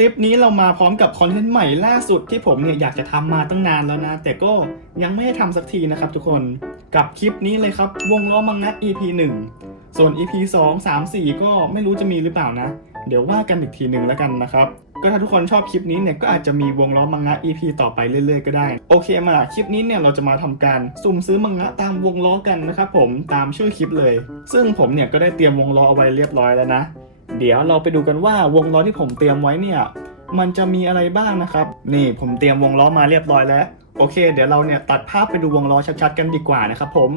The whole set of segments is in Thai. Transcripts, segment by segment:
คลิปนี้เรามาพร้อมกับคอนเทนต์ใหม่ล่าสุดที่ผมเนี่ยอยากจะทำมาตั้งนานแล้วนะ แต่ก็ยังไม่ได้ทำสักทีนะครับทุกคนกับคลิปนี้เลยครับวงล้อมังงะ EP 1 ส่วน EP 2 3 4 ก็ไม่รู้จะมีหรือเปล่านะ เดี๋ยวว่ากันอีกทีหนึ่งแล้วกันนะครับ ก็ถ้าทุกคนชอบคลิปนี้เนี่ยก็อาจจะมีวงล้อมังงะ EP ต่อไปเรื่อยๆก็ได้ โอเคมาคลิปนี้เนี่ยเราจะมาทำการสุ่มซื้อมังงะตามวงล้อกันนะครับผมตามชื่อคลิปเลย ซึ่งผมเนี่ยก็ได้เตรียมวงล้อเอาไว้เรียบร้อยแล้วนะ เดี๋ยวเราไปดูกันว่าวงล้อที่ผมเตรียมไว้เนี่ย มันจะมีอะไรบ้างนะครับ นี่ผมเตรียมวงล้อมาเรียบร้อยแล้ว โอเค เดี๋ยวเราเนี่ยตัดภาพไปดูวงล้อชัดๆกันดีกว่านะครับผม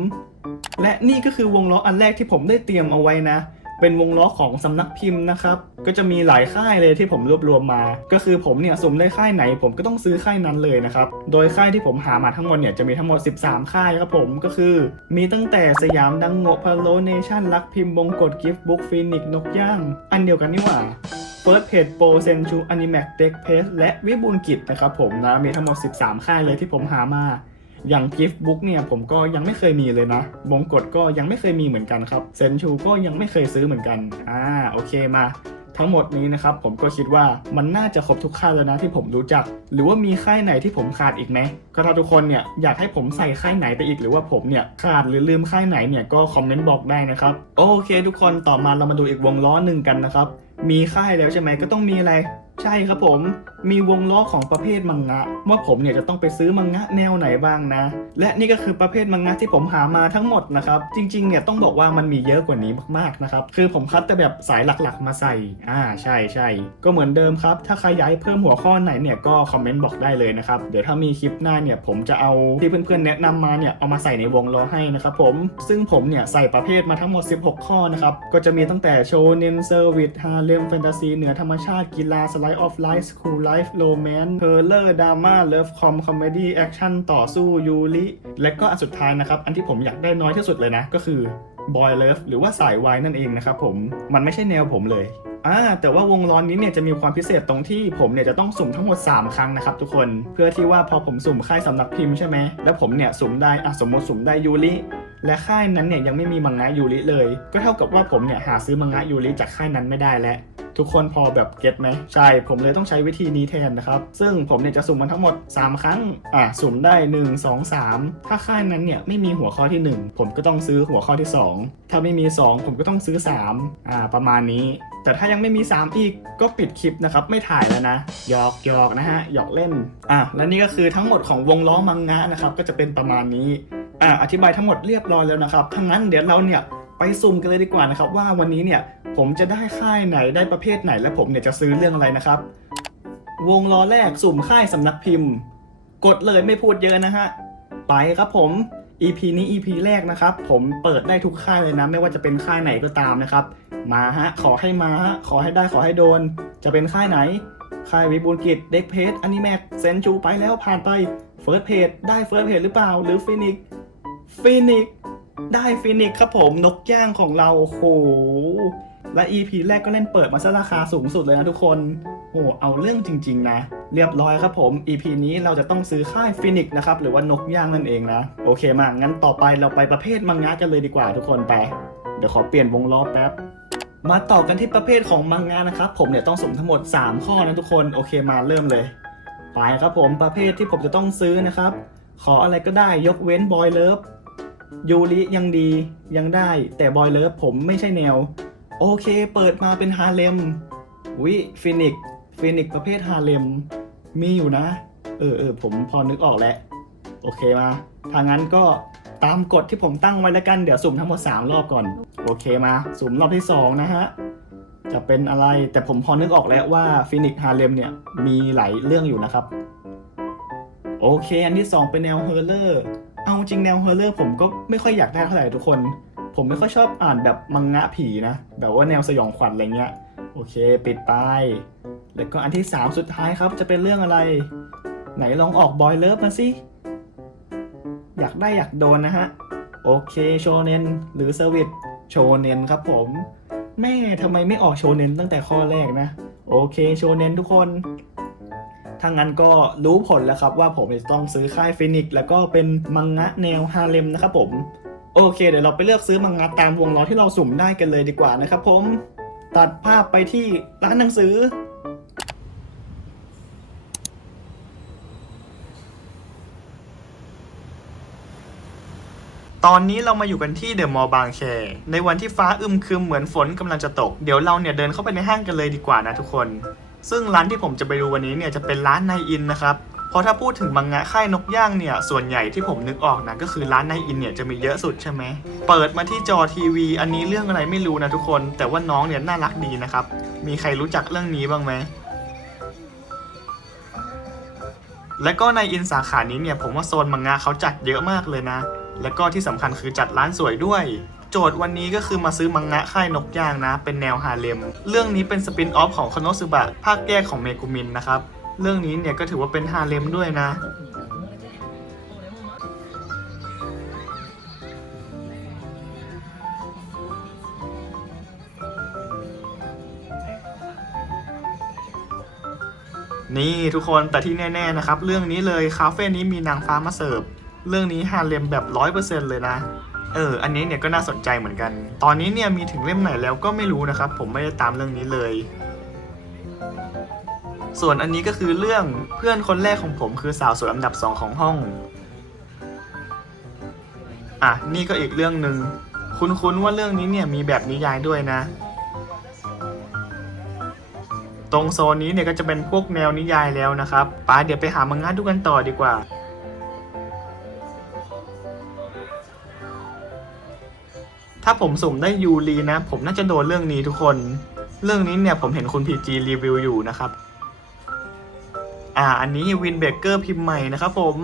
และนี่ก็คือวงล้ออันแรกที่ผมได้เตรียมเอาไว้นะ เป็นวงล้อของสำนักพิมพ์นะครับ ก็จะมีหลายค่ายเลยที่ผมรวบรวมมา ก็คือผมเนี่ยสุ่มได้ค่ายไหน ผมก็ต้องซื้อค่ายนั้นเลยนะครับ โดยค่ายที่ผมหามาทั้งหมดเนี่ยจะมีทั้งหมด 13 ค่ายครับผมก็คือ มีตั้งแต่สยามดังโงะพาโลเนชั่นลักพิมพ์บงกฎกิฟต์บุ๊กฟินิกนกย่าง อันเดียวกันนี่หว่า First Page Pro Senchu Animax Deck Page และวิบูลกิจนะครับผมนะมีทั้งหมด 13 ค่ายเลยที่ผมหามา อย่าง Gift Book เนี่ยผมก็ยังไม่เคยมีเลยนะบงกฎก็ยังไม่เคยมีเหมือนกันครับเซนชูก็ยังไม่เคยซื้อเหมือนกันอ่าโอเคมาทั้งหมดนี้นะครับผมก็คิดว่ามันน่าจะครบทุกค่ายแล้วนะที่ผมรู้จัก หรือว่ามีค่ายไหนที่ผมขาดอีกไหมก็ถ้าทุกคนเนี่ยอยากให้ผมใส่ค่ายไหนไปอีกหรือว่าผมเนี่ยขาดหรือลืมค่ายไหนเนี่ยก็คอมเมนต์บอกได้นะครับโอเค ทุกคนต่อมาเรามาดูอีกวงล้อหนึ่งกันนะครับมีค่ายแล้วใช่ไหมก็ต้องมีอะไร ใช่ครับผมมีวงล้อของประเภทมังงะ ว่าผมเนี่ยจะต้องไปซื้อมังงะแนวไหนบ้างนะ และนี่ก็คือประเภทมังงะที่ผมหามาทั้งหมดนะครับ จริงๆเนี่ยต้องบอกว่ามันมีเยอะกว่านี้มากๆนะครับ คือผมคัดแต่แบบสายหลักๆมาใส่ อ่าใช่ใช่ก็เหมือนเดิมครับ ถ้าใครอยากให้เพิ่มหัวข้อไหนเนี่ยก็คอมเมนต์บอกได้เลยนะครับ เดี๋ยวถ้ามีคลิปหน้าเนี่ยผมจะเอาที่เพื่อนๆแนะนำมาเนี่ยเอามาใส่ในวงล้อให้นะครับผม ซึ่งผมเนี่ยใส่ประเภทมาทั้งหมด 16 ข้อนะครับ ก็จะมีตั้งแต่โชเนนเซอร์วิสฮาเลมแฟนตาซีเหนือธรรมชาติกีฬาสไลด์ออฟไลฟ์สคูลไลฟ์โรแมนต์เฮอร์เลอร์ดราม่าเลิฟคอมคอมเมดี้แอคชั่นต่อสู้ยูริและก็อันสุดท้ายนะครับ อันที่ผมอยากได้น้อยที่สุดเลยนะ ก็คือบอยเลิฟหรือว่าสายวายนั่นเองนะครับผมมันไม่ใช่แนวผมเลยอ่าแต่ว่าวงล้อนี้เนี่ยจะมีความพิเศษตรงที่ผมเนี่ยจะต้องสุ่มทั้งหมด 3 ครั้งนะครับทุกคนเพื่อที่ว่าพอผมสุ่มค่ายสำนักพิมพ์ใช่ไหมแล้วผมเนี่ยสุ่มได้อะสมมติสุ่มได้ยูริและค่ายนั้นเนี่ยยังไม่มีมังงะยูริเลย ก็เท่ากับว่าผมเนี่ยหาซื้อมังงะยูริจากค่ายนั้นไม่ได้แล้ว ทุกคนพอแบบเก็ตไหมใช่ ผมเลยต้องใช้วิธีนี้แทนนะครับ ซึ่งผมเนี่ยจะสุ่มมันทั้งหมด 3 ครั้ง อะสุ่มได้ 1 2 3 ถ้าค่ายนั้นเนี่ยไม่มีหัวข้อที่ 1 ผมก็ต้องซื้อหัวข้อที่ 2 ถ้าไม่มี 2 ผมก็ต้องซื้อ 3 อ่า ประมาณนี้ แต่ถ้ายังไม่มี 3 อีกก็ปิดคลิปนะครับ ไม่ถ่ายแล้วนะหยอกหยอกนะฮะหยอกเล่น อะและนี่ก็คือทั้งหมดของวงล้อมังงะนะครับก็จะเป็นประมาณนี้อะอธิบายทั้งหมดเรียบร้อยแล้วนะครับทั้างนั้นเดี๋ยวเราเนี่ยไปสุ่มกันเลยดีกว่านะครับว่าวันนี้เนี่ย ผมจะได้ค่ายไหนได้ประเภทไหน และผมเนี่ยจะซื้อเรื่องอะไรนะครับ วงล้อแรกสุ่มค่ายสำนักพิมพ์ กดเลยไม่พูดเยอะนะฮะ ไปครับผม EP นี้ EP แรกนะครับ ผมเปิดได้ทุกค่ายเลยนะ ไม่ว่าจะเป็นค่ายไหนก็ตามนะครับ มาฮะ ขอให้มาฮะ ขอให้ได้ขอให้โดน จะเป็นค่ายไหน ค่ายวิบูลกิจเด็กเพจอนิแม็กเซนชูไปแล้วผ่านไปเฟิร์สเพจได้เฟิร์สเพจหรือเปล่า หรือฟินิกฟินิกได้ฟินิกครับผมนกย่างของเราโอ้โห และ EP แรกก็เล่นเปิดมาซะราคาสูงสุดเลยนะทุกคนโอ้เอาเรื่องจริง ๆ นะ เรียบร้อยครับผม EP นี้เราจะต้องซื้อค่ายฟินิกนะครับ หรือว่านกย่างนั่นเองนะ โอเคมางั้นต่อไปเราไปประเภทมังงะกันเลยดีกว่าทุกคนไป เดี๋ยวขอเปลี่ยนวงล้อแป๊บมาต่อกันที่ประเภทของมังงะนะครับ ผมเนี่ยต้องสมทั้งหมด 3 ข้อนะทุกคนโอเคมาเริ่มเลยไปครับผมประเภทที่ผมจะต้องซื้อนะครับ ขออะไรก็ได้ยกเว้นบอยเลิฟยูริยังดียังได้ แต่บอยเลิฟผมไม่ใช่แนว โอเค เปิดมาเป็นฮาเลมวิฟินิกฟินิกประเภทฮาเลมมีอยู่นะ เออเออผมพอนึกออกแล้ว โอเคมาถ้างั้นก็ตามกฎที่ผมตั้งไว้แล้วกัน เดี๋ยวสุ่มทั้งหมด 3 รอบก่อน โอเคมา สุ่มรอบที่ 2 นะฮะ จะเป็นอะไรแต่ผมพอนึกออกแล้วว่าฟินิกฮาเลมเนี่ย มีหลายเรื่องอยู่นะครับ โอเค อันที่ 2 เป็นแนวเฮอร์เลอร์เอาจริงแนวเฮอร์เลอร์ผมก็ไม่ค่อยอยากได้เท่าไหร่ทุกคน ผมไม่ค่อยชอบอ่านแบบมังงะผีนะ แบบว่าแนวสยองขวัญอะไรเงี้ย โอเค ปิดไป แล้วก็อันที่ 3 สุดท้ายครับ จะเป็นเรื่องอะไร ไหนลองออกบอยเลิฟมาสิ อยากได้อยากโดนนะฮะ โอเคโชเนนหรือเซอร์วิสโชเนนครับผม แม่ทำไมไม่ออกโชเนนตั้งแต่ข้อแรกนะ โอเคโชเนนทุกคนถ้างั้นก็รู้ผลแล้วครับว่าผมจะต้องซื้อค่ายฟินิกแล้วก็เป็นมังงะแนวฮาเลมนะครับผม โอเค เดี๋ยวเราไปเลือกซื้อมังงะตามวงล้อที่เราสุ่มได้กันเลยดีกว่านะครับผมตัดภาพไปที่ร้านหนังสือ ตอนนี้เรามาอยู่กันที่เดอะมอลล์บางแค ในวันที่ฟ้าอึมครึมเหมือนฝนกำลังจะตก เดี๋ยวเราเนี่ยเดินเข้าไปในห้างกันเลยดีกว่านะทุกคน ซึ่งร้านที่ผมจะไปดูวันนี้เนี่ยจะเป็นร้านนายอินนะครับ เพราะถ้าพูดถึงมังงะค่ายนกย่างเนี่ย ส่วนใหญ่ที่ผมนึกออกนะก็คือร้านนอินเนี่ยจะมีเยอะสุดใช่ไหม เปิดมาที่จอทีวี อันนี้เรื่องอะไรไม่รู้นะทุกคน แต่ว่าน้องเนี่ยน่ารักดีนะครับ มีใครรู้จักเรื่องนี้บ้างไหมและก็ในอินสาขานี้เนี่ยผมว่าโซนมังงะเขาจัดเยอะมากเลยนะ และก็ที่สำคัญคือจัดร้านสวยด้วย โจทย์วันนี้ก็คือมาซื้อมังงะค่ายนกย่างนะ เป็นแนวฮาเลม เรื่องนี้เป็นสปินออฟของคโนซึบะภาคแยกของเมกุมินนะครับ เรื่องนี้เนี่ยก็ถือว่าเป็นฮาเลมด้วยนะ นี่ทุกคนแต่ที่แน่ๆนะครับ เรื่องนี้เลยคาเฟ่นี้มีนางฟ้ามาเสิร์ฟ เรื่องนี้ฮาเลมแบบร้อยเปอร์เซ็นต์เลยนะเออ อันนี้เนี่ยก็น่าสนใจเหมือนกัน ตอนนี้เนี่ยมีถึงเล่มไหนแล้วก็ไม่รู้นะครับ ผมไม่ได้ตามเรื่องนี้เลย ส่วนอันนี้ก็คือเรื่องเพื่อนคนแรกของผมคือสาวสวยอันดับสองของห้อง อะ นี่ก็อีกเรื่องหนึ่งคุ้นๆว่าเรื่องนี้เนี่ยมีแบบนิยายด้วยนะ ตรงโซนนี้เนี่ยก็จะเป็นพวกแนวนิยายแล้วนะครับป้าเดี๋ยวไปหามังงะดูกันต่อดีกว่าถ้าผมสุ่มได้ยูรีนะ ผมน่าจะโดนเรื่องนี้ทุกคน เรื่องนี้เนี่ยผมเห็นคุณพีจีรีวิวอยู่นะครับ อ่า อันนี้วินเบเกอร์พิมพ์ใหม่นะครับผม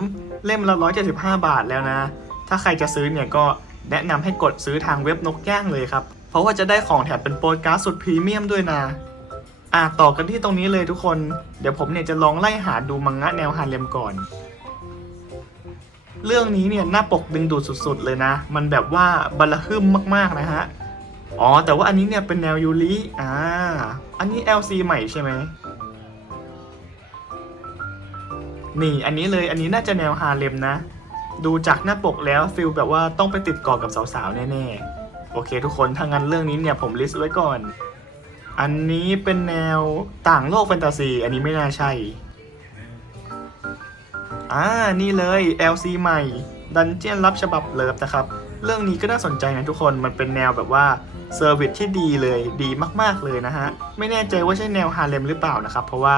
เล่มละ 175 บาทแล้วนะ ถ้าใครจะซื้อเนี่ยก็แนะนำให้กดซื้อทางเว็บนกย่างเลยครับ เพราะว่าจะได้ของแถมเป็นโปรการ์ดสุดพรีเมียมด้วยนะอะต่อกันที่ตรงนี้เลยทุกคน เดี๋ยวผมเนี่ยจะลองไล่หาดูมังงะแนวฮาเลมก่อน เรื่องนี้เนี่ยหน้าปกดึงดูดสุดๆเลยนะ มันแบบว่าบัลฮึมมากๆนะฮะ อ๋อ แต่ว่าอันนี้เนี่ยเป็นแนวยูริ อ่า อันนี้ LC ใหม่ใช่ไหม นี่อันนี้เลยอันนี้น่าจะแนวฮาเลมนะ ดูจากหน้าปกแล้วฟิลแบบว่าต้องไปติดเกาะกับสาวๆแน่ๆ โอเคทุกคนถ้างั้นเรื่องนี้เนี่ยผมลิสต์ไว้ก่อน อันนี้เป็นแนวต่างโลกแฟนตาซี อันนี้ไม่น่าใช่ อ่า นี่เลย LC ใหม่ดันเจียนรับฉบับเลิฟนะครับ เรื่องนี้ก็น่าสนใจนะทุกคนมันเป็นแนวแบบว่าเซอร์วิสที่ดีเลยดีมากๆเลยนะฮะ ไม่แน่ใจว่าใช่แนวฮาเลมหรือเปล่านะครับ เพราะว่า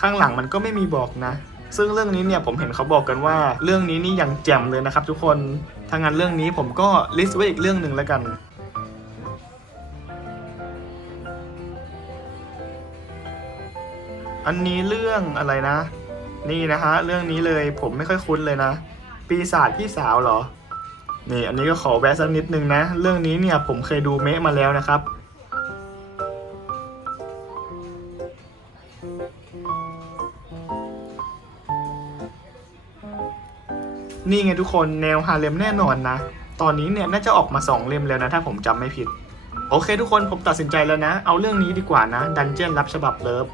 ข้างหลังมันก็ไม่มีบอกนะ ซึ่งเรื่องนี้เนี่ยผมเห็นเขาบอกกันว่า เรื่องนี้นี่ยังแจ่มเลยนะครับ ทุกคนถ้างั้นเรื่องนี้ผมก็ลิสต์ไว้อีกเรื่องหนึ่งแล้วกันอันนี้เรื่องอะไรนะ นี่นะฮะเรื่องนี้เลยผมไม่ค่อยคุ้นเลยนะ ปีศาจพี่สาวเหรอ นี่อันนี้ก็ขอแวะสักนิดนึงนะ เรื่องนี้เนี่ยผมเคยดูเมะมาแล้วนะครับ นี่ไงทุกคนแนวฮาเลมแน่นอนนะ ตอนนี้เนี่ยน่าจะออกมา 2 เล่มแล้วนะ ถ้าผมจำไม่ผิด โอเคทุกคนผมตัดสินใจแล้วนะ เอาเรื่องนี้ดีกว่านะดันเจียนรับฉบับเลิฟ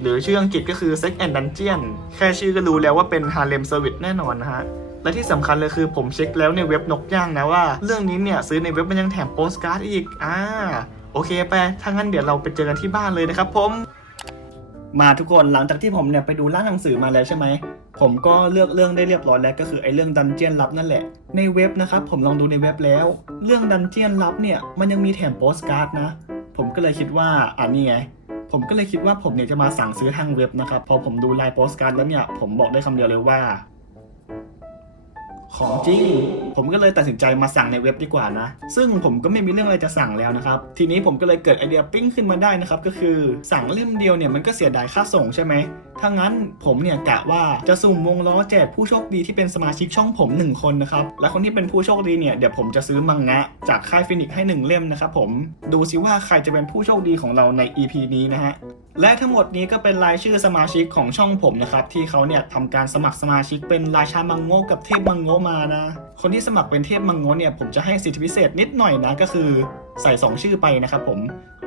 หรือชื่ออังกฤษก็คือ Sex and Dungeon แค่ชื่อก็รู้แล้วว่าเป็น Harlem Service แน่นอนนะฮะและที่สำคัญเลยคือผมเช็คแล้วในเว็บนกย่างนะว่า เรื่องนี้เนี่ยซื้อในเว็บมันยังแถมโปสการ์ดอีกอ่าโอเคไปถ้างั้นเดี๋ยวเราไปเจอกันที่บ้านเลยนะครับผม มาทุกคนหลังจากที่ผมเนี่ยไปดูร้านหนังสือมาแล้วใช่ไหม ผมก็เลือกเรื่องได้เรียบร้อยแล้วก็คือไอ้เรื่องดันเจียนลับนั่นแหละ ในเว็บนะครับผมลองดูในเว็บแล้ว เรื่องดันเจียนลับเนี่ยมันยังมีแถมโปสการ์ดนะ ผมก็เลยคิดว่าอ่านี่ไงผมก็เลยคิดว่าผมเนี่ยจะมาสั่งซื้อทางเว็บนะครับ พอผมดูลายโปสการ์ดแล้วเนี่ยผมบอกได้คำเดียวเลยว่า ของจริง ผมก็เลยตัดสินใจมาสั่งในเว็บดีกว่านะ ซึ่งผมก็ไม่มีเรื่องอะไรจะสั่งแล้วนะครับ ทีนี้ผมก็เลยเกิดไอเดียปิ้งขึ้นมาได้นะครับ ก็คือสั่งเล่มเดียวเนี่ยมันก็เสียดายค่าส่งใช่ไหมถ้างั้นผมเนี่ยกะว่าจะสุ่มวงล้อแจกผู้โชคดีที่เป็นสมาชิกช่องผม 1 คนนะครับ และคนที่เป็นผู้โชคดีเนี่ยเดี๋ยวผมจะซื้อมังงะ จากค่ายฟินิกให้ 1 เล่มนะครับผม ดูซิว่าใครจะเป็นผู้โชคดีของเราใน EP นี้นะฮะ และทั้งหมดนี้ก็เป็นรายชื่อสมาชิกของช่องผมนะครับที่เขาเนี่ยทำการสมัครสมาชิกเป็นราชามังโงกับเทพมังโงมานะ คนที่สมัครเป็นเทพมังโงเนี่ยผมจะให้สิทธิพิเศษนิดหน่อยนะก็คือใส่ 2 ชื่อไปนะครับผม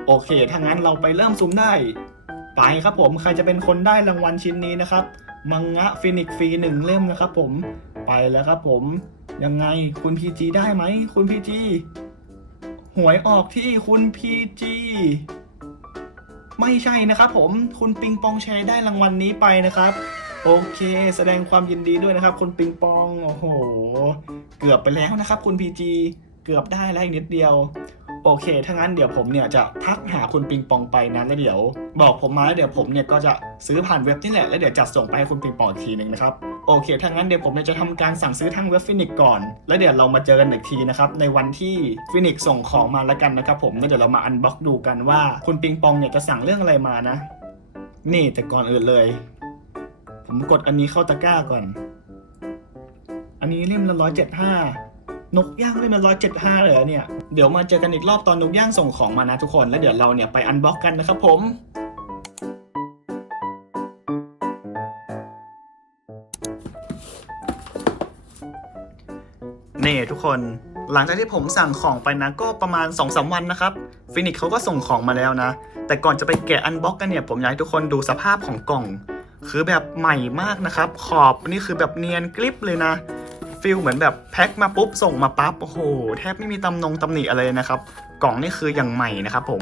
โอเคถ้างั้นเราไปเริ่มซูมได้ ไปครับผมใครจะเป็นคนได้รางวัลชิ้นนี้นะครับ มังงะฟินิกฟรีหนึ่งเล่มนะครับผมไปแล้วครับผม ยังไงคุณพีจีได้ไหมคุณพีจีหวยออกที่คุณพีจีไม่ใช่นะครับผมคุณปิงปองแชร์ได้รางวัลนี้ไปนะครับ โอเค แสดงความยินดีด้วยนะครับ คุณปิงปอง โอ้โห เกือบไปแล้วนะครับ คุณ PG เกือบได้แล้วอีกนิดเดียว โอเค ถ้างั้นเดี๋ยวผมเนี่ยจะทักหาคุณปิงปองไปนะแล้วเดี๋ยว บอกผมมาแล้วเดี๋ยวผมเนี่ยก็จะซื้อผ่านเว็บนี่แหละแล้วเดี๋ยวจัดส่งไปให้คุณปิงปองอีกทีหนึ่งนะครับโอเค ถ้างั้นเดี๋ยวผมเนี่ยจะทำการสั่งซื้อทางเว็บฟินิกก่อน แล้วเดี๋ยวเรามาเจอกันอีกทีนะครับ ในวันที่ฟินิกส่งของมาแล้วกันนะครับผมแล้วเดี๋ยวเรามาอันบ็อกดูกันว่า คุณปิงปองเนี่ยจะสั่งเรื่องอะไรมานะ นี่แต่ก่อนอื่นเลย ผมกดอันนี้เข้าตะกร้าก่อน อันนี้เล่มละร้อยเจ็ดห้านกย่างเล่มละร้อยเจ็ดห้าเลยเหรอเนี่ย เดี๋ยวมาเจอกันอีกรอบตอนนกย่างส่งของมานะทุกคน แล้วเดี๋ยวเราเนี่ยไปอันบ็อกกันนะครับผมนี่ทุกคนหลังจากที่ผมสั่งของไปนะก็ประมาณ2อสวันนะครับฟินิกเขาก็ส่งของมาแล้วนะ แต่ก่อนจะไปแกะอันบ็อกกันเนี่ยผมอยากให้ทุกคนดูสภาพของกล่อง คือแบบใหม่มากนะครับ ขอบนี่คือแบบเนียนกริบเลยนะฟิลเหมือนแบบแพ็คมาปุ๊บส่งมาปั๊บโอ้โหแทบไม่มีตำนงตำหนิอะไรนะครับ กล่องนี่คืออย่างใหม่นะครับผม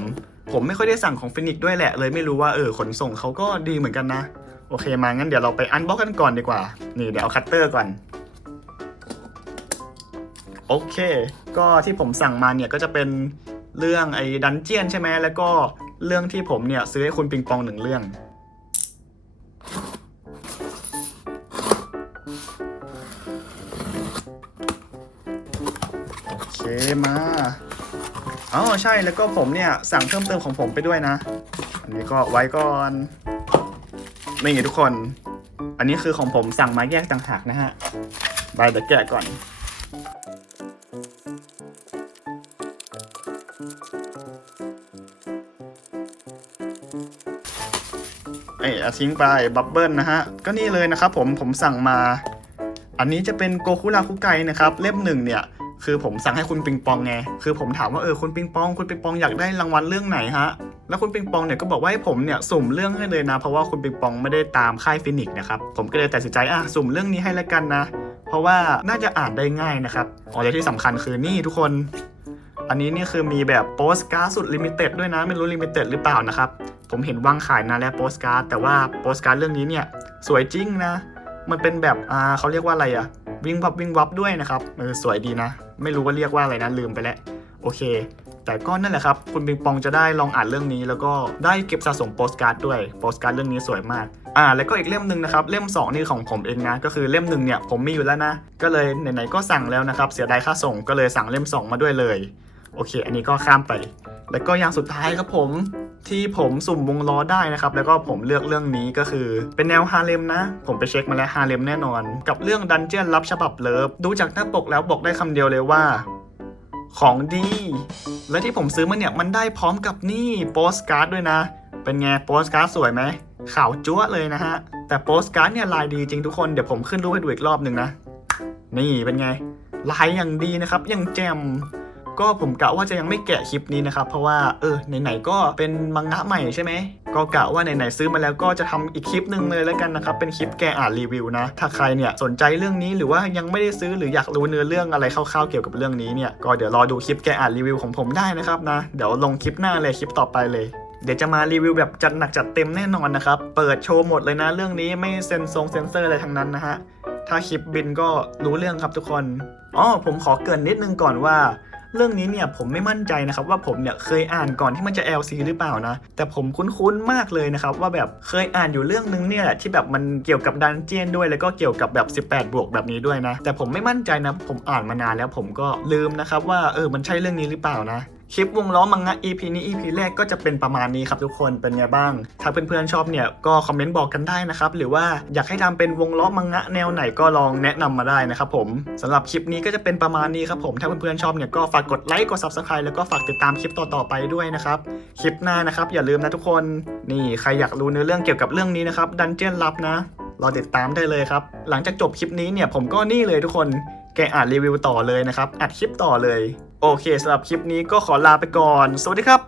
ผมไม่ค่อยได้สั่งของฟินิกด้วยแหละ เลยไม่รู้ว่าเออขนส่งเขาก็ดีเหมือนกันนะ โอเคมางั้นเดี๋ยวเราไปอันบ็อกกันก่อนดีกว่า นี่เดี๋ยวเอาคัตเตอร์ก่อน โอเค ก็ที่ผมสั่งมาเนี่ยก็จะเป็นเรื่องไอ้ดันเจียนใช่ไหมแล้วก็เรื่องที่ผมเนี่ยซื้อให้คุณปิงปองหนึ่งเรื่อง มาอ๋อใช่แล้วก็ผมเนี่ยสั่งเพิ่มเติมของผมไปด้วยนะ อันนี้ก็ไว้ก่อนนี่ทุกคน อันนี้คือของผมสั่งมาแยกต่างหากนะฮะใบเดี๋ยวแกะก่อนเอ้ยเอทิ้งไปบับเบิลนะฮะ ก็นี่เลยนะครับผมผมสั่งมา อันนี้จะเป็นโกคุราคุไกนะครับ เล่มหนึ่งเนี่ย คือผมสั่งให้คุณปิงปองไง คือผมถามว่าเออคุณปิงปอง คุณปิงปองอยากได้รางวัลเรื่องไหนฮะ แล้วคุณปิงปองเนี่ยก็บอกว่าให้ผมเนี่ยสุ่มเรื่องให้เลยนะ เพราะว่าคุณปิงปองไม่ได้ตามค่ายฟินิกส์นะครับ ผมก็เลยตัดสินใจอะสุ่มเรื่องนี้ให้แล้วกันนะ เพราะว่าน่าจะอ่านได้ง่ายนะครับ อ๋อและที่สำคัญคือนี่ทุกคน อันนี้นี่คือมีแบบโปสการ์ดสุดลิมิเต็ดด้วยนะ ไม่รู้ลิมิเต็ดหรือเปล่านะครับ ผมเห็นวางขายนานแล้วโปสการ์ด แต่ว่าโปสการ์ดเรื่องนี้เนี่ยสวยจริงนะ มันเป็นแบบอ่าเขาเรียกว่าอะไรอะวิ่งวับวิ่งวับด้วยนะครับเออสวยดีนะ ไม่รู้ว่าเรียกว่าอะไรนะลืมไปแล้วโอเค แต่ก็นั่นแหละครับ คุณปิงปองจะได้ลองอ่านเรื่องนี้ แล้วก็ได้เก็บสะสมโปสการ์ดด้วยโปสการ์ดเรื่องนี้สวยมากอ่าแล้วก็อีกเล่มหนึ่งนะครับเล่ม 2 นี่ของผมเองนะก็คือเล่มหนึ่งเนี่ยผมมีอยู่แล้วนะ ก็เลยไหนๆก็สั่งแล้วนะครับเสียดายค่าส่งก็เลยสั่งเล่ม 2 มาด้วยเลยโอเค อันนี้ก็ข้ามไป แล้วก็อย่างสุดท้ายครับผม ที่ผมสุ่มวงล้อได้นะครับ แล้วก็ผมเลือกเรื่องนี้ก็คือ เป็นแนวฮาเลมนะ ผมไปเช็คมาแล้วฮาเลมแน่นอน กับเรื่องดันเจียนลับฉบับเลิฟ ดูจากหน้าปกแล้วบอกได้คำเดียวเลยว่า ของดี และที่ผมซื้อมาเนี่ยมันได้พร้อมกับนี่โปสการ์ดด้วยนะ เป็นไงโปสการ์ดสวยไหมขาวจั๊วเลยนะฮะ แต่โปสการ์ดเนี่ยลายดีจริงทุกคน เดี๋ยวผมขึ้นรูปให้ดูอีกรอบหนึ่งนะ นี่เป็นไงลายอย่างดีนะครับยังแจ่ม ก็ผมกะว่าจะยังไม่แกะคลิปนี้นะครับ เพราะว่าเออไหนๆก็เป็นมังงะใหม่ใช่ไหมก็กะว่าไหนๆซื้อมาแล้วก็จะทำอีกคลิปหนึ่งเลยแล้วกันนะครับ เป็นคลิปแกะอ่านรีวิวนะ ถ้าใครเนี่ยสนใจเรื่องนี้หรือว่ายังไม่ได้ซื้อหรืออยากรู้เนื้อเรื่องอะไรคร่าวๆเกี่ยวกับเรื่องนี้เนี่ยก็เดี๋ยวรอดูคลิปแกะอ่านรีวิวของผมได้นะครับนะเดี๋ยวลงคลิปหน้าเลยคลิปต่อไปเลยเดี๋ยวจะมารีวิวแบบจัดหนักจัดเต็มแน่นอนนะครับ เปิดโชว์หมดเลยนะเรื่องนี้ไม่เซ็นทรงเซ็นเซอร์อะไรทั้งนั้นนะฮะ ถ้าคลิปบินก็รู้เรื่องครับทุกคน อ๋อผมขอเกินนิดนึงก่อนว่า เรื่องนี้เนี่ยผมไม่มั่นใจนะครับว่าผมเนี่ยเคยอ่านก่อนที่มันจะ LC หรือเปล่านะ แต่ผมคุ้นๆมากเลยนะครับว่าแบบเคยอ่านอยู่เรื่องนึงเนี่ยแหละที่แบบมันเกี่ยวกับดันเจียนด้วย แล้วก็เกี่ยวกับแบบ 18 บวกแบบนี้ด้วยนะ แต่ผมไม่มั่นใจนะผมอ่านมานานแล้วผมก็ลืมนะครับว่าเออมันใช่เรื่องนี้หรือเปล่านะ คลิปวงล้อมังงะ EP นี้ EP แรกก็จะเป็นประมาณนี้ครับทุกคนเป็นไงบ้าง ถ้าเพื่อนๆชอบเนี่ยก็คอมเมนต์บอกกันได้นะครับ หรือว่าอยากให้ทำเป็นวงล้อมังงะแนวไหนก็ลองแนะนำมาได้นะครับผมสำหรับคลิปนี้ก็จะเป็นประมาณนี้ครับผม ถ้าเพื่อนๆชอบเนี่ยก็ฝากกดไลค์กด Subscribe แล้วก็ฝากติดตามคลิปต่อๆไปด้วยนะครับคลิปหน้านะครับอย่าลืมนะทุกคนนี่ใครอยากรู้เนื้อเรื่องเกี่ยวกับเรื่องนี้นะครับดันเจียนลับนะรอติดตามได้เลยครับหลังจากจบคลิปนี้เนี่ยผมก็นี่เลยทุกคน แกอ่านรีวิวต่อเลยนะครับอัดคลิปต่อเลย โอเคสำหรับคลิปนี้ก็ขอลาไปก่อน สวัสดีครับ